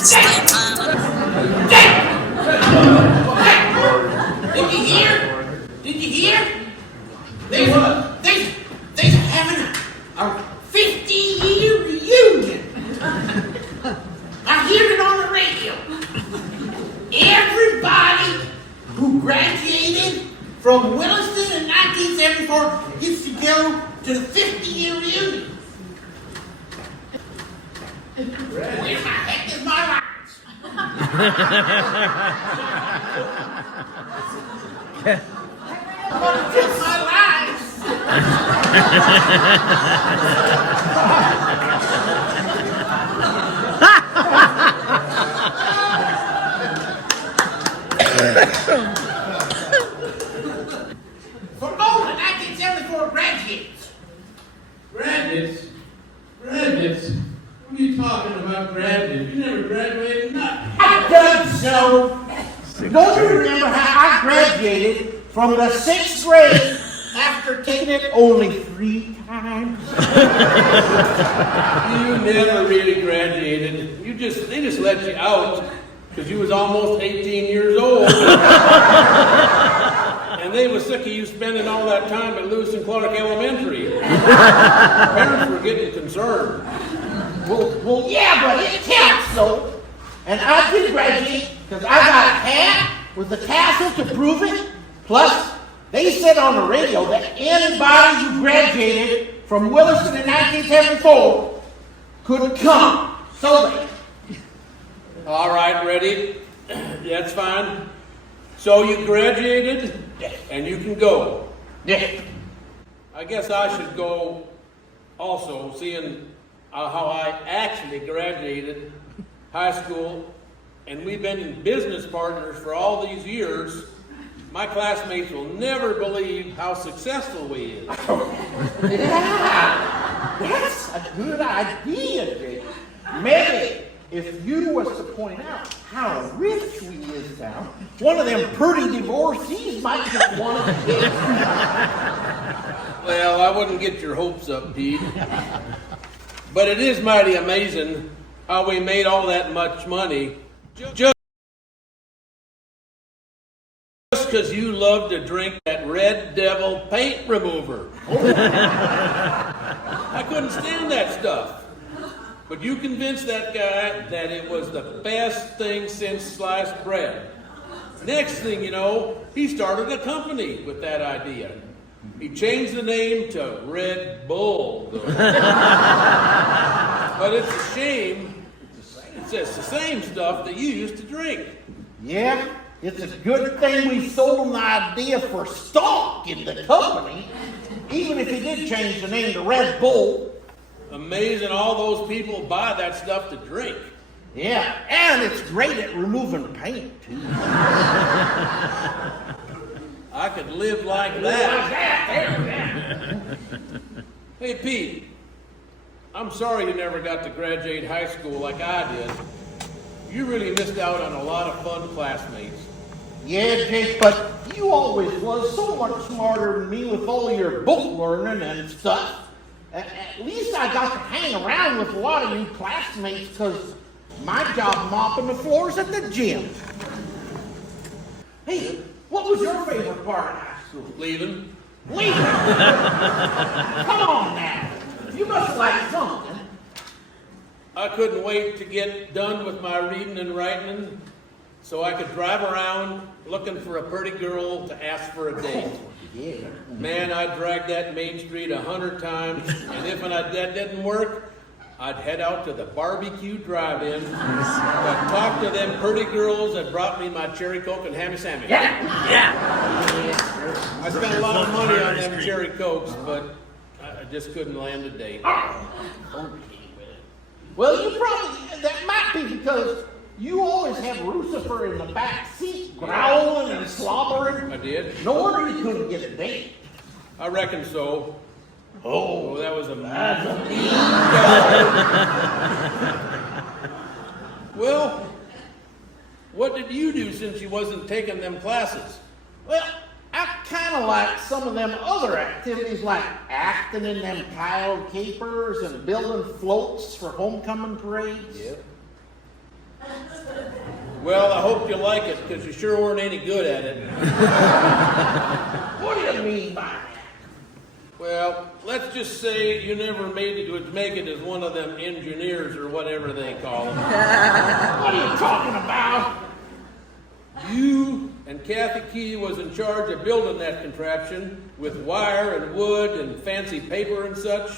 Did you hear? Did you hear? They're having a 50-year reunion. I hear it on the radio. Everybody who graduated from Williston in 1974 gets to go to the 50-year reunion. Where the heck is my lines? I'm gonna kiss my lines. For all the 1974 graduates. Graduates? Graduates? What are you talking about, graduates? You never graduated nothing. I done so. Don't you remember how I graduated from the 6th grade after taking it only 3 times? You never really graduated. They just let you out because you was almost 18 years old. And they was sick of you spending all that time at Lewis and Clark Elementary. Parents were getting concerned. Well, yeah, but it counts, so. And I did graduate because I got a hat with the tassel to prove it. Plus, they said on the radio that anybody who graduated from Williston in 1974 could come. So they. All right, ready? That's fine. So you graduated, and you can go. Yeah. I guess I should go also, seeing how I actually graduated high school, and we've been in business partners for all these years. My classmates will never believe how successful we is. Yeah, that's a good idea, Jake. Maybe if you was to point out how rich we is now, one of them pretty divorcees might just want to kiss. Well, I wouldn't get your hopes up, Pete. But it is mighty amazing how we made all that much money just because you love to drink that Red Devil paint remover. I couldn't stand that stuff. But you convinced that guy that it was the best thing since sliced bread. Next thing you know, he started a company with that idea. He changed the name to Red Bull, though. But it's a shame. It's just the same stuff that you used to drink. Yeah, it's a good thing we sold him the idea for stock in the company, even if he did change the name to Red Bull. Amazing all those people buy that stuff to drink. Yeah, and it's great at removing paint, too. I could live like that. Hey, Pete, I'm sorry you never got to graduate high school like I did. You really missed out on a lot of fun classmates. Yeah, Jake, but you always was so much smarter than me with all your book learning and stuff. At least I got to hang around with a lot of you classmates because my job mopping the floors at the gym. Hey, what was your favorite part of high school? Leaving? Leaving? Come on now. You must like something. I couldn't wait to get done with my reading and writing so I could drive around looking for a pretty girl to ask for a date. Yeah. Man, I dragged that Main Street 100 times, and if that didn't work, I'd head out to the barbecue drive-in, I'd talk to them pretty girls that brought me my cherry coke and hammy sandwich. Yeah. I spent a lot of money on them cherry cokes, but I just couldn't land a date. Well, that might be because you always have Lucifer in the back seat, growling and slobbering. I did? No wonder you couldn't get a date. I reckon so. Oh, That was a that's a mean Well, what did you do since you wasn't taking them classes? Well, I kind of like some of them other activities like acting in them tiled capers and building floats for homecoming parades. Yep. Well, I hope you like it, because you sure weren't any good at it. What do you mean by that? Well, let's just say you never made it to make it as one of them engineers or whatever they call them. What are you talking about? You and Kathy Key was in charge of building that contraption with wire and wood and fancy paper and such.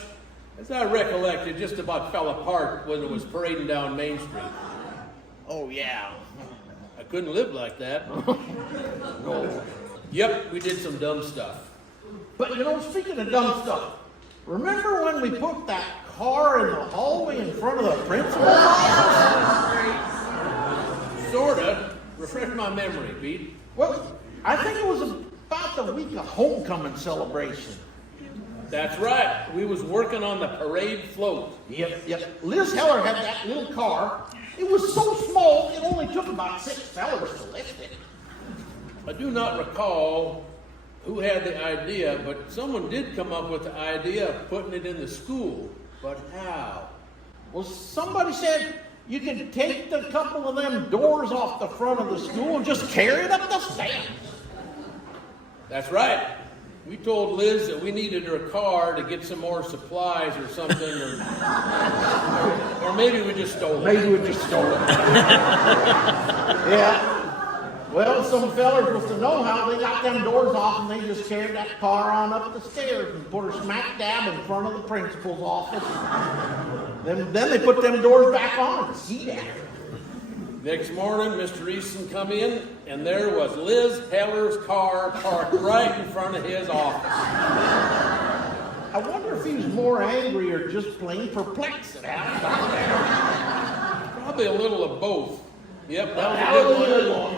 As I recollect, it just about fell apart when it was parading down Main Street. Oh, yeah. I couldn't live like that. No. Yep, we did some dumb stuff. But, you know, speaking of dumb stuff, remember when we put that car in the hallway in front of the principal's office? Sorta. Refresh my memory, Pete. Well, I think it was about the week of homecoming celebration. That's right. We was working on the parade float. Yep. Liz Heller had that little car. It was so small, it only took about 6 fellers to lift it. I do not recall who had the idea, but someone did come up with the idea of putting it in the school. But how? Well, somebody said you can take the couple of them doors off the front of the school and just carry it up the stairs. That's right. We told Liz that we needed her car to get some more supplies or something, or maybe we just stole it. Maybe we just stole it. Yeah. Well, some fellers was to know how they got them doors off, and they just carried that car on up the stairs and put her smack dab in front of the principal's office. Then they put them doors back on and see that. Next morning, Mr. Easton come in, and there was Liz Heller's car parked right in front of his office. I wonder if he was more angry or just plain perplexed at how it got there. Probably a little of both. Yep, that was a good one.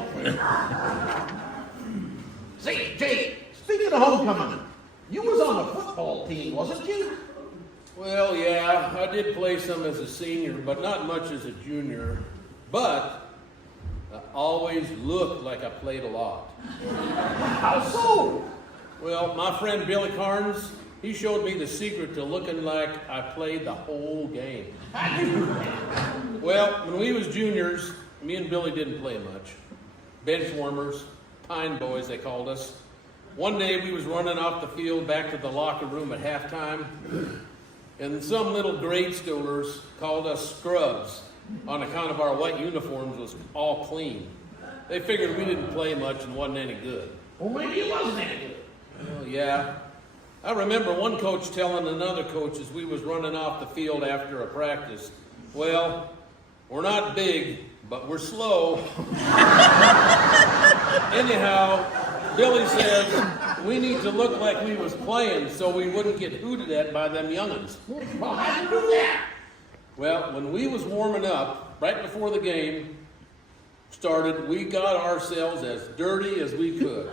Say, Jake, speaking of homecoming, you was on the football team, wasn't you? Well, yeah, I did play some as a senior, but not much as a junior. But I always looked like I played a lot. How so? Well, my friend Billy Carnes, he showed me the secret to looking like I played the whole game. How'd you do that? Well, when we was juniors, me and Billy didn't play much. Bench warmers, pine boys they called us. One day we was running off the field back to the locker room at halftime, and some little grade schoolers called us scrubs on account of our white uniforms was all clean. They figured we didn't play much and wasn't any good. Well, maybe it wasn't any good. Well, yeah. I remember one coach telling another coach as we was running off the field after a practice, well, we're not big, but we're slow. Anyhow, Billy says we need to look like we was playing so we wouldn't get hooted at by them young'uns. Well, how'd you do that? Well, when we was warming up, right before the game started, we got ourselves as dirty as we could.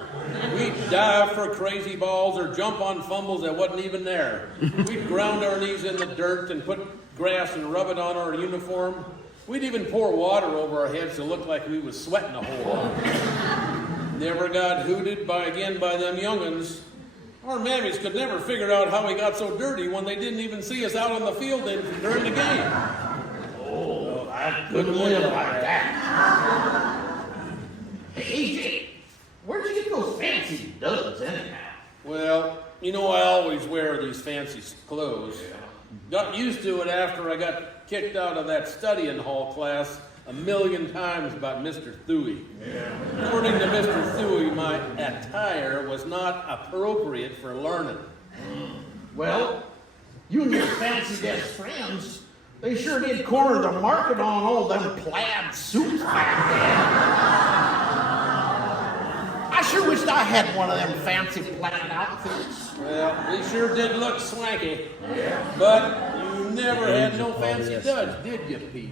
We'd dive for crazy balls or jump on fumbles that wasn't even there. We'd ground our knees in the dirt and put grass and rub it on our uniform. We'd even pour water over our heads to look like we was sweating a whole lot. Never got hooted by them young'uns. Our mammies could never figure out how we got so dirty when they didn't even see us out on the field during the game. Oh, I couldn't live like that. Hey, Jake, where'd you get those fancy duds anyhow? Well, you know I always wear these fancy clothes. Got used to it after I got kicked out of that studying hall class a million times about Mr. Thuy. Yeah. According to Mr. Thuy, my attire was not appropriate for learning. Well, you and your fancy best friends, they sure did corner the market on all them plaid suits back then. I sure wished I had one of them fancy plaid outfits. Well, we sure did look swanky. Yeah. But you never had no fancy duds, did you, Pete?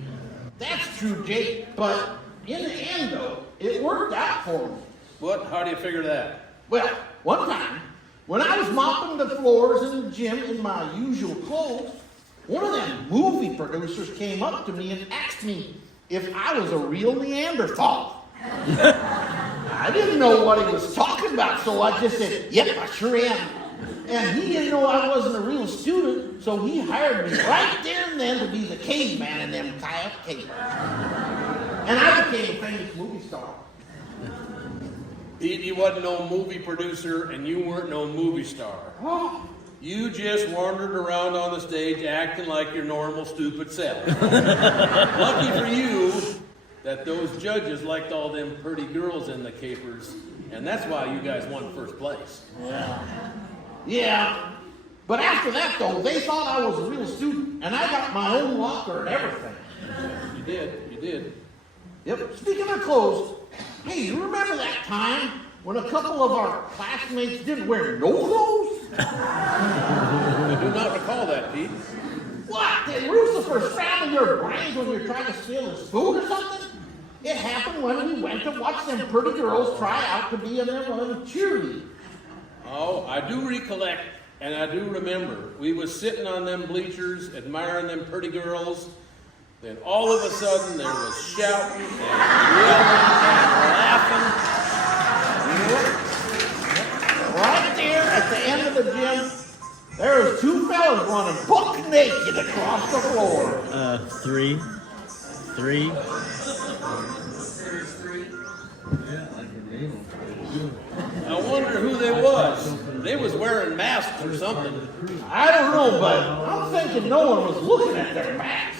That's true, Jake, but in the end, though, it worked out for me. What? How do you figure that? Well, one time, when I was mopping the floors in the gym in my usual clothes, one of them movie producers came up to me and asked me if I was a real Neanderthal. I didn't know what he was talking about, so I just said, yep, I sure am. And he didn't know I wasn't a real student, so he hired me right there and then to be the caveman in them tie-up capes. became a famous movie star. Pete, you wasn't no movie producer, and you weren't no movie star. Oh, You just wandered around on the stage acting like your normal stupid self. Lucky for you that those judges liked all them pretty girls in the capers, and that's why you guys won first place. yeah. But after that, though, they thought I was a real student, and I got my own locker and everything. You did. Yep. Speaking of clothes, hey, you remember that time when a couple of our classmates didn't wear no clothes? I do not recall that, Pete. What? Did Lucifer scramble your brains when you're trying to steal his food or something? It happened when we went to watch them pretty girls try out to be in their own cheerleading. Oh, I do recollect, and I do remember. We was sitting on them bleachers, admiring them pretty girls. Then all of a sudden, there was shouting and yelling and laughing. Right there at the end of the gym, there was two fellas running buck naked across the floor. Three. I wonder who they was. They was wearing masks or something. I don't know, but I'm thinking no one was looking at their masks.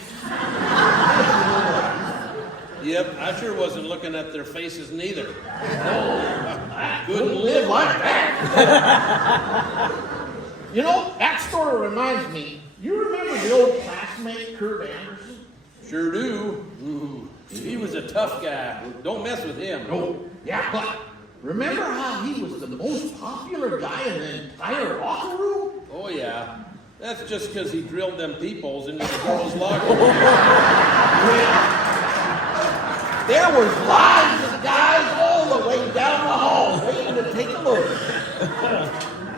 Yep, I sure wasn't looking at their faces neither. I couldn't live like that. You know, that sort of reminds me. You remember the old classmate Kurt Anderson? Sure do. Ooh, he was a tough guy. Don't mess with him. Oh, yeah, but remember how he was the most popular guy in the entire locker room? Oh, yeah. That's just because he drilled them peepholes into the girls' locker room. There was lines of guys all the way down the hall waiting to take a look.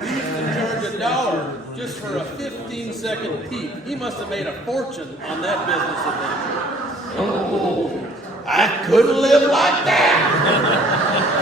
He used to charge $1 just for a 15-second peep. He must have made a fortune on that business adventure. Oh, I couldn't live like that.